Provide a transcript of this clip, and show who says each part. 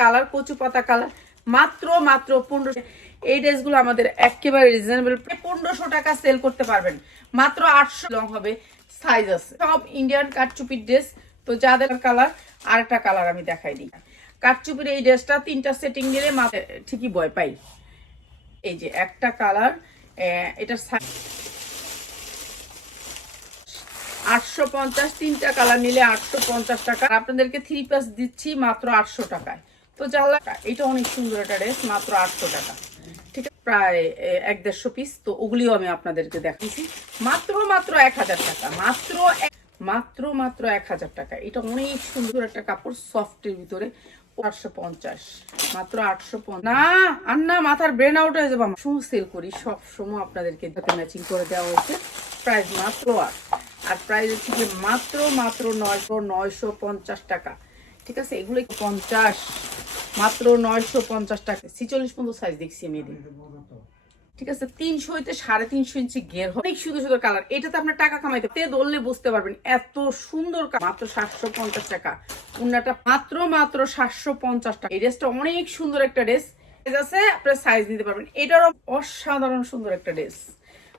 Speaker 1: Colour, কচু পাতা colour, মাত্র মাত্র পনেরোশো এই ড্রেসগুলো আমাদের একেবারে রিজনেবল পনেরোশো টাকা সেল করতে পারবেন। মাত্র আটশো লং হবে সাইজ আছে। সব ইন্ডিয়ান কাটচুপির ড্রেস তো যাদের কালার, আরেকটা কালার আমি দেখাই দিই। কাটচুপির এই ড্রেসটা তিনটা সেটিং দিলে মা- ঠিকই ভয় পাই। এই যে একটা কালার এটা আটশো পঞ্চাশ, তিনটা কালার নিলে আটশো পঞ্চাশ টাকা। আপনাদেরকে থ্রি পাস দিচ্ছি মাত্র আটশো টাকায়। তো জানলা, এটা অনেক সুন্দর একটা ড্রেস, মাত্র আটশো টাকা। ঠিক আছে? প্রায় এক দেড়শো পিস তো ওগুলিও আমি আপনাদেরকে দেখাচ্ছি। মাত্র মাত্র এক হাজার টাকা, মাত্র মাত্র মাত্র এক হাজার টাকা। এটা অনেক সুন্দর একটা কাপড়, সফটের ভিতরে। আটশো পঞ্চাশ, মাত্র আটশো মাথার ব্রেন আউট হয়ে সেল করি আপনাদেরকে করে দেওয়া হয়েছে। মাত্র আর হচ্ছে গিয়ে মাত্র মাত্র নয়শো নয়শো পঞ্চাশ টাকা। ঠিক আছে? এগুলো পঞ্চাশ? মাত্র নয়শো পঞ্চাশ টাকা। ছিচল্লিশ পর্যন্ত সাইজ দেখছি আমি ঠিক আছে? তিনশো হইতে সাড়ে তিনশো ইঞ্চি গের। অনেক সুন্দর সুন্দর কালার এটাতে আপনার টাকা কামাইতে তে ধরলে বুঝতে পারবেন, এত সুন্দর মাত্র সাতশো পঞ্চাশ টাকা। উন্নাটা মাত্র মাত্র সাতশো পঞ্চাশ টাকা। এই ড্রেসটা অনেক সুন্দর একটা ড্রেস আছে, আপনার সাইজ নিতে পারবেন। এটারও অসাধারণ সুন্দর একটা ড্রেস